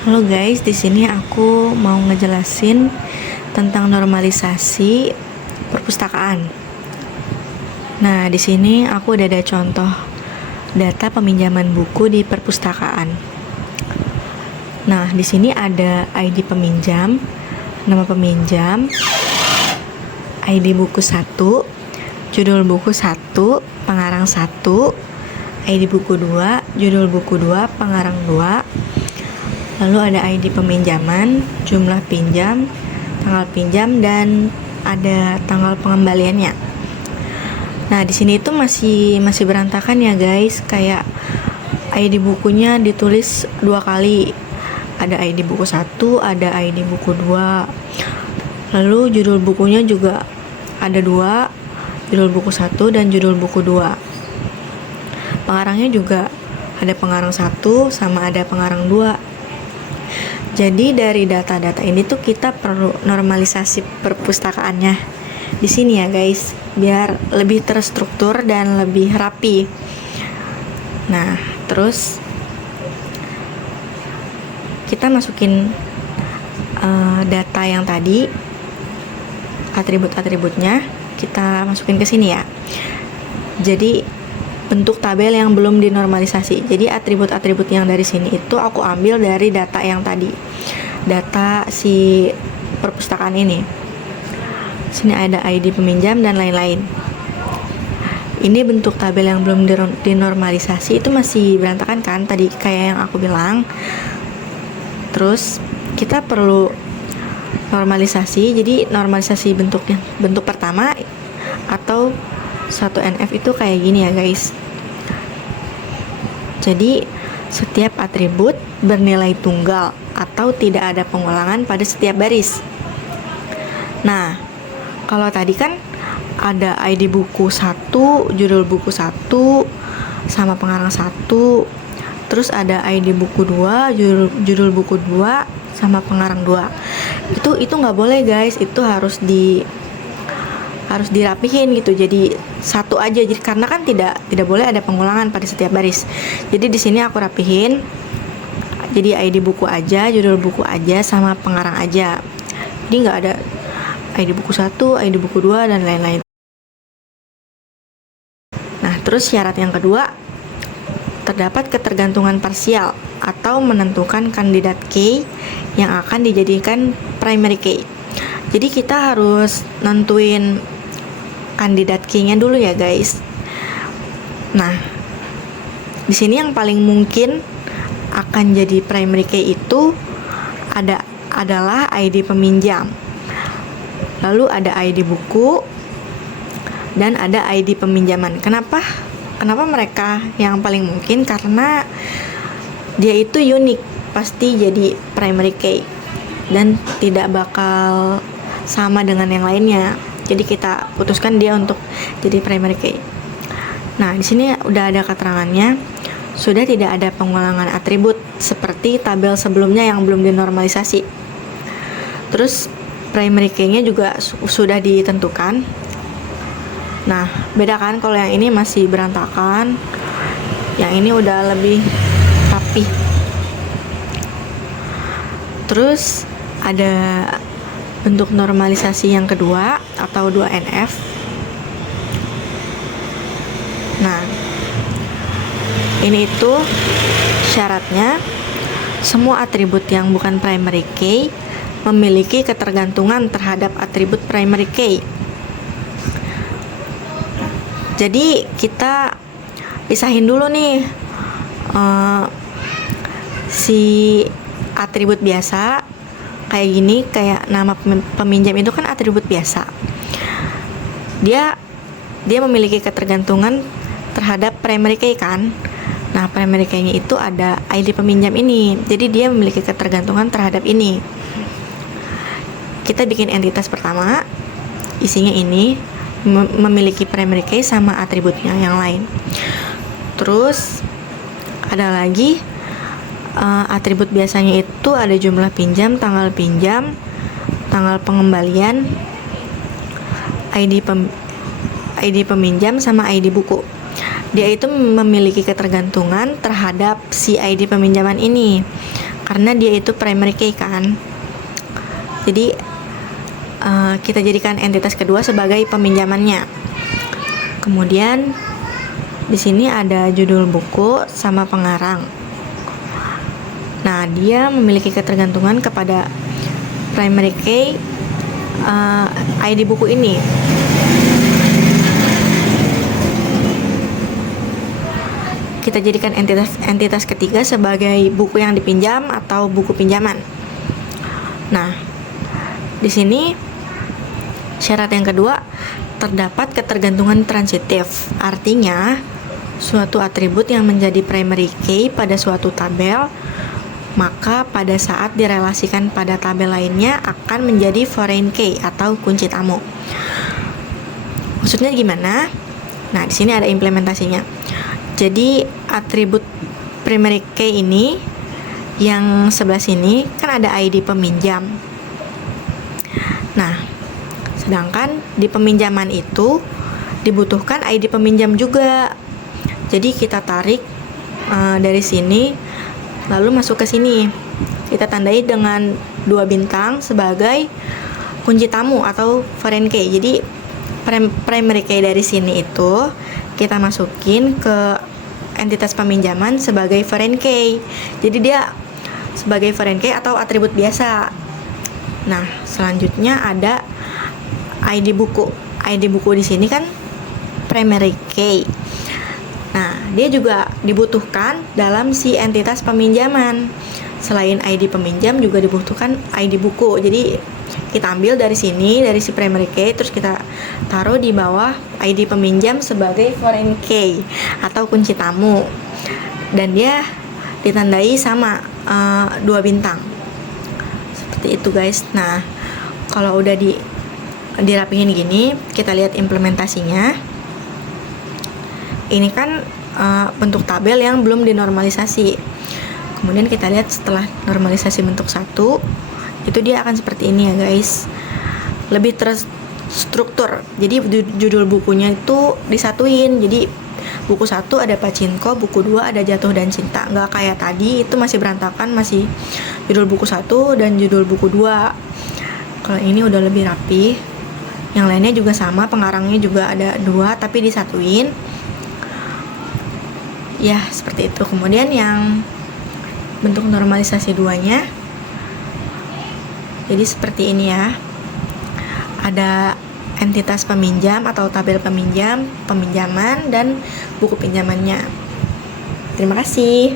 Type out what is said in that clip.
Halo guys, di sini aku mau ngejelasin tentang normalisasi perpustakaan. Nah, di sini aku udah ada contoh data peminjaman buku di perpustakaan. Nah, di sini ada ID peminjam, nama peminjam, ID buku 1, judul buku 1, pengarang 1, ID buku 2, judul buku 2, pengarang 2. Lalu ada ID peminjaman, jumlah pinjam, tanggal pinjam, dan ada tanggal pengembaliannya. Nah, di sini itu masih berantakan ya guys, kayak ID bukunya ditulis 2 kali. Ada ID buku 1, ada ID buku 2. Lalu judul bukunya juga ada 2, judul buku 1 dan judul buku 2. Pengarangnya juga ada pengarang 1 sama ada pengarang 2. Jadi dari data-data ini tuh kita perlu normalisasi perpustakaannya di sini ya guys, biar lebih terstruktur dan lebih rapi. Nah, terus kita masukin data yang tadi, atribut-atributnya kita masukin ke sini ya. Jadi bentuk tabel yang belum dinormalisasi. Jadi atribut-atribut yang dari sini itu aku ambil dari data yang tadi, data si perpustakaan ini. Sini ada ID peminjam dan lain-lain. Ini bentuk tabel yang belum dinormalisasi, itu masih berantakan kan tadi kayak yang aku bilang. Terus kita perlu normalisasi. Jadi normalisasi bentuknya, bentuk pertama atau 1NF itu kayak gini ya guys. Jadi setiap atribut bernilai tunggal atau tidak ada pengulangan pada setiap baris. Nah, kalau tadi kan ada ID buku 1, judul buku 1 sama pengarang 1. Terus ada ID buku 2, judul buku 2 sama pengarang 2. Itu nggak boleh guys, itu harus dirapihin gitu, jadi satu aja. Jadi karena kan tidak boleh ada pengulangan pada setiap baris. Jadi di sini aku rapihin. Jadi ID buku aja, judul buku aja, sama pengarang aja. Jadi nggak ada ID buku 1, ID buku 2 dan lain-lain. Nah, terus syarat yang kedua, terdapat ketergantungan parsial atau menentukan kandidat key yang akan dijadikan primary key. Jadi kita harus nentuin kandidat key-nya dulu ya guys. Nah, di sini yang paling mungkin akan jadi primary key itu adalah ID peminjam. Lalu ada ID buku dan ada ID peminjaman. Kenapa mereka yang paling mungkin? Karena dia itu unik, pasti jadi primary key dan tidak bakal sama dengan yang lainnya. Jadi kita putuskan dia untuk jadi primary key. Nah, di sini udah ada keterangannya. Sudah tidak ada pengulangan atribut seperti tabel sebelumnya yang belum dinormalisasi. Terus primary key-nya juga sudah ditentukan. Nah, beda kan kalau yang ini masih berantakan. Yang ini udah lebih rapi. Terus ada bentuk normalisasi yang kedua atau 2NF. Nah, ini itu syaratnya semua atribut yang bukan primary key memiliki ketergantungan terhadap atribut primary key. Jadi kita pisahin dulu nih si atribut biasa kayak gini, kayak nama peminjam itu kan atribut biasa. Dia memiliki ketergantungan terhadap primary key kan. Nah, primary key-nya itu ada ID peminjam ini. Jadi dia memiliki ketergantungan terhadap ini. Kita bikin entitas pertama, isinya ini memiliki primary key sama atributnya yang lain. Terus ada lagi atribut biasanya itu ada jumlah pinjam, tanggal pengembalian, ID peminjam sama ID buku. Dia itu memiliki ketergantungan terhadap si ID peminjaman ini. karena dia itu primary key kan. Jadi kita jadikan entitas kedua sebagai peminjamannya. Kemudian di sini ada judul buku sama pengarang. Nah, dia memiliki ketergantungan kepada primary key ID buku ini. Kita jadikan entitas ketiga sebagai buku yang dipinjam atau buku pinjaman. Nah, di sini syarat yang kedua, terdapat ketergantungan transitif. Artinya, suatu atribut yang menjadi primary key pada suatu tabel, maka pada saat direlasikan pada tabel lainnya akan menjadi foreign key atau kunci tamu. Maksudnya gimana? Nah, di sini ada implementasinya. Jadi atribut primary key ini yang sebelah sini kan ada ID peminjam. Nah, sedangkan di peminjaman itu dibutuhkan ID peminjam juga. Jadi kita tarik dari sini lalu masuk ke sini. Kita tandai dengan 2 bintang sebagai kunci tamu atau foreign key. Jadi primary key dari sini itu kita masukin ke entitas peminjaman sebagai foreign key. Jadi dia sebagai foreign key atau atribut biasa. Nah, selanjutnya ada ID buku. ID buku di sini kan primary key. Nah, dia juga dibutuhkan dalam si entitas peminjaman. Selain ID peminjam juga dibutuhkan ID buku. Jadi kita ambil dari sini, dari si primary key, terus kita taruh di bawah ID peminjam sebagai foreign key atau kunci tamu. Dan dia ditandai sama 2 bintang. Seperti itu guys. Nah, kalau udah dirapihin gini, kita lihat implementasinya. Ini kan bentuk tabel yang belum dinormalisasi. Kemudian kita lihat setelah normalisasi bentuk 1, itu dia akan seperti ini ya guys. Lebih terstruktur. Jadi judul bukunya itu disatuin. Jadi buku 1 ada Pachinko, buku 2 ada Jatuh dan Cinta. Nggak kayak tadi itu masih berantakan, masih judul buku 1 dan judul buku 2. Kalau ini udah lebih rapi. Yang lainnya juga sama, pengarangnya juga ada 2 tapi disatuin. Ya, seperti itu. Kemudian yang bentuk normalisasi 2-nya jadi seperti ini ya. Ada entitas peminjam atau tabel peminjam, peminjaman, dan buku pinjamannya. Terima kasih.